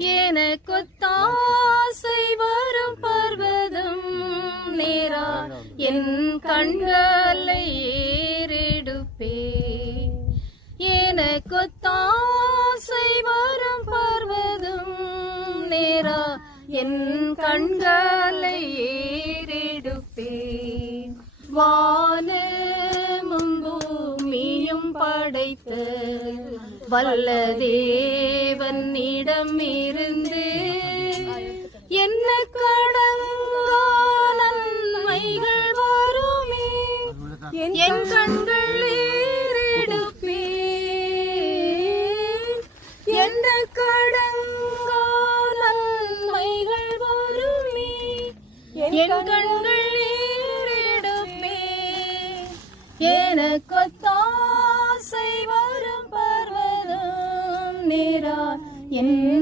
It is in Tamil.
எனக்கொத்தாசை வரும் பர்வதம் நேரா என் கண்களை ஏறெடுப்பே. எனக்கொத்தாசை வரும் பர்வதம் நேரா என் கண்களை ஏறெடுப்பே. வானமும் பூமியும் படைத்த வல்ல தேவனிடமிருந்து